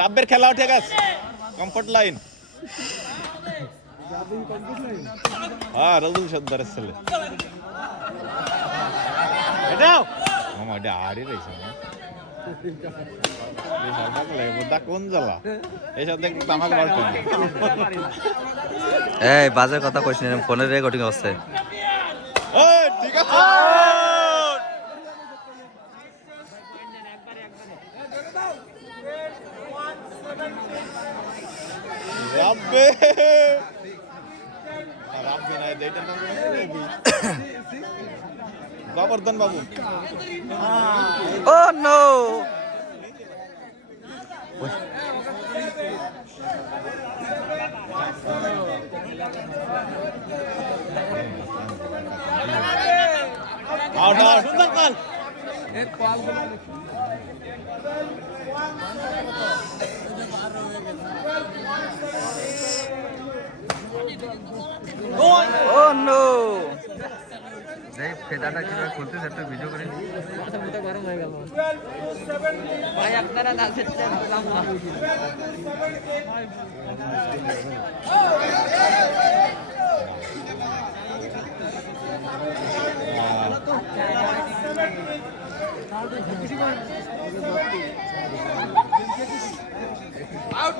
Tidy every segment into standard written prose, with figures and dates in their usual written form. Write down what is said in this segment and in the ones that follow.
রাব্বের খেলা ঠিক আছে কমফোর্ট লাইন হ্যাঁ রজুল সর্দারের ছেলে এটাও মামা এটা আড়ি রয়েছে কোন জ্বালা এইসব দেখতে তামাক বাড়তে এই বাজে কথা কইস না ফোনের রেকর্ডিং হচ্ছে ঠিক আছে রাব্বে রাব্বে নাই দেইটা নাম গোবর্ধন বাবু ও নো আউট সুন্দর কল এক কল ও নো এই ফেদাটা কিভাবে খুলতেছে একটা ভিডিও করে মোটা গরম হয়ে গেল ভাই আপনারা না সেটা বললাম না আউট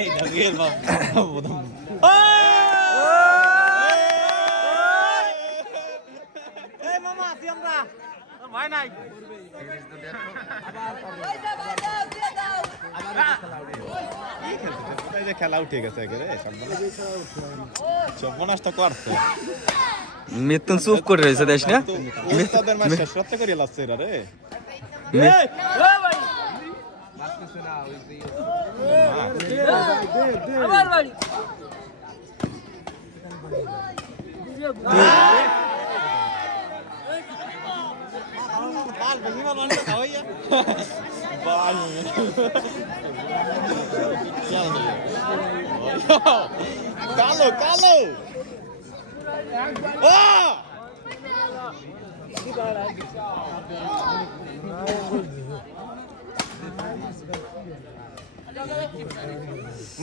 এই দাগের বাবু এই মামা আছি আমরা ভয় নাই খেলা উঠে গেছে সর্বনাশ তো করছে মৃত্যুন চুপ করে রয়েছে দেশ না উস্তাদের মাস শেষ করতে করিয়ে লাগছে এরা রে আমার বাড়ি কাল ভেঙে গেল অনেক খাওয়াইয়া বাল কালো কালো ও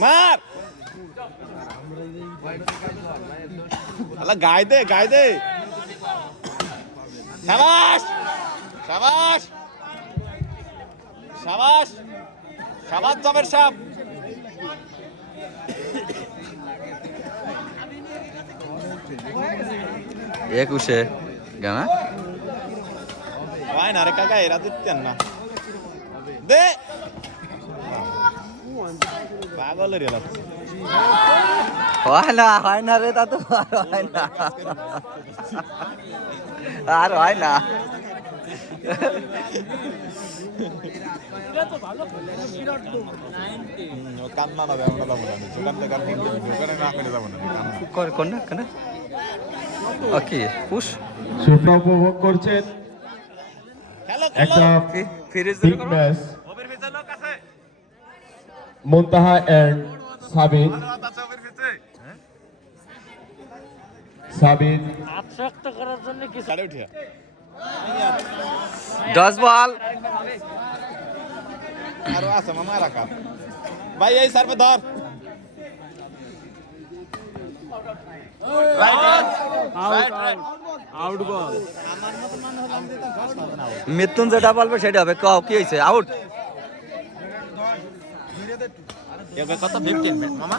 মার আলা গায় দে শাবাশ শাবাশ শাবাশ শাবাশ জাবের সাহেব একুশে গানা হয় না রে কাকা এরা দিতেন না দে পাগলের এলা হয় না রে তা তো হয় না আর হয় না কান্না না দেওয়া যাবো না দোকান থেকে আর দোকানে না করে যাবো না কোন না কেন ওকে পুশ সুফা উপভোগ করছেন খেলো একটা ফিরিজ বিগ ম্যাচ মুনতাহা এন্ড সাবিত আত্মশক্ত করার জন্য কি সাড়ে উঠিয়া 10 বল আরো আছে মামা রাখা ভাই এই সার্ভে ধর আউট বল মৃত্যুন যেটা বলবে সেটা হবে কি হয়েছে আউট কত 15 মামা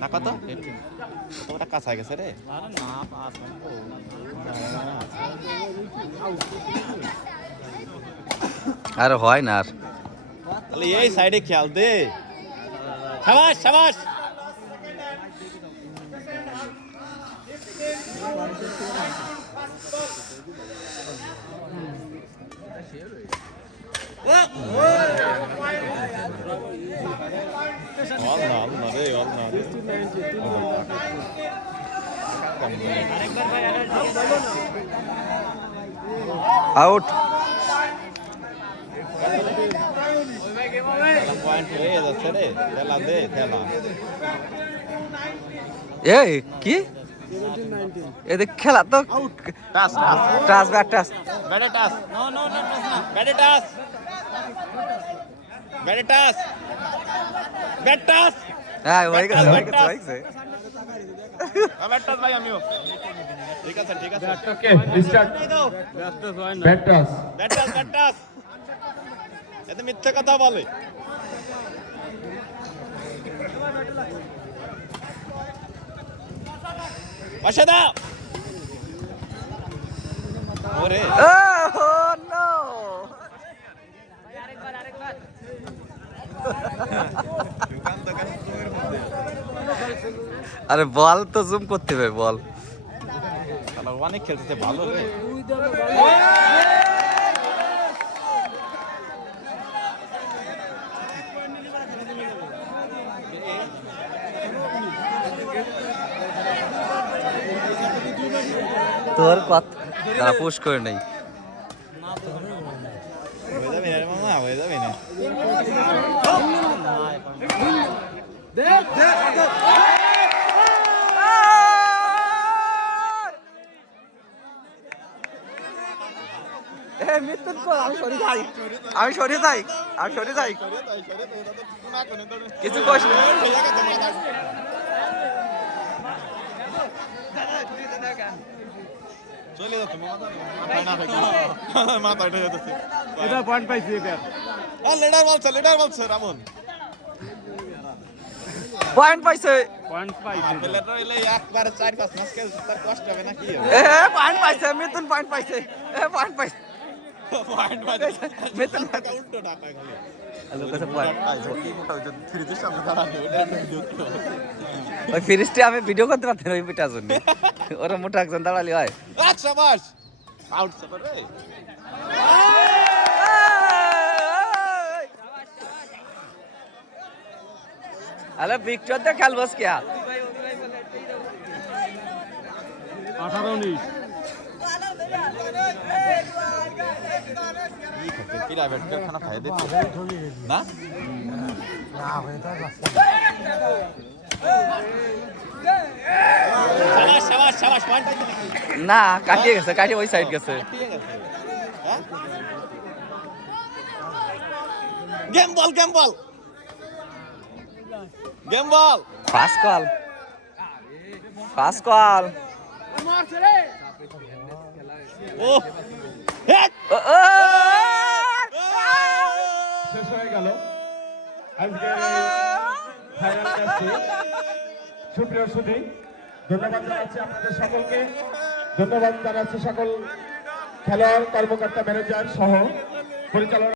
না কত 15 ওটা কাছে গেছে রে আর হয় না আর তাহলে এই সাইডে খেয়াল দে শাবাশ শাবাশ Allah রে Allah আউট পয়েন্ট হয়ে যাচ্ছে রে খেলা দে খেলা এই কি এদিক খেলা তো টাস টাস টাচ ব্যাট টাচ ব্যাটে টাস নো নো নো টাস না ব্যাটে টাস ব্যাটে টাস ব্যাট টাস হ্যাঁ হয়ে গেছে হয়ে গেছে হয়ে গেছে ব্যাট টাস ভাই আমিও ঠিক আছে okay start bat toss bat টাস এত মিথ্যে কথা বলে পাশে দাও ওরে Oh no! আরে বল তো জুম করতে হবে বল অনেক খেলতেছে ভালো রে তোর কথা তারা পুশ করে নেই হয়ে যাবে না রে মামা হয়ে যাবে না আমি সরে যাই কিছু কষ্ট চলে যাচ্ছে মাথা উঠে যাচ্ছে এটা পয়েন্ট পাইছি এটা লিডার বলছে রামন পয়েন্ট পাইছে প্লেয়ার হইলে একবারে 4-5 ম্যাচ খেলছে তার কষ্ট হবে না কি হবে পয়েন্ট পাইছে মিথুন পয়েন্ট পাইছে পয়েন্ট পাইছে পয়েন্ট বাজে মিথুন উল্টো টাকা গেলে হ্যালো কাছে পয়েন্ট কি মোটা হইছে ফ্রিজের সামনে দাঁড়ানো ওটা একটা ভিডিও ওই ফিরিস্টে আমি ভিডিও করতে পারতেন ওই পিটার জন্য ওরা মোটা একজন দাঁড়ালি হয় আচ্ছা বাস আউট সাপার রে হ্যালো ভিক্টর দে খেলবস কে 18-19 কি রাইট কে খানা খাই দিতে না শাবাশ পয়েন্ট পাইছে নাকি না কাটিয়ে গেছে কাটিয়ে ওই সাইড গেছে ঠিক আছে হ্যাঁ গেম বল ফাস্ট কল ও হেক শেষ হয়ে গেল আজকে ফাইনাল ম্যাচটি সুপ্রিয় সুধী ধন্যবাদ জানাচ্ছি আপনাদের সকলকে ধন্যবাদ জানাচ্ছি সকল খেলোয়াড় কর্মকর্তা ম্যানেজার সহ পরিচালনা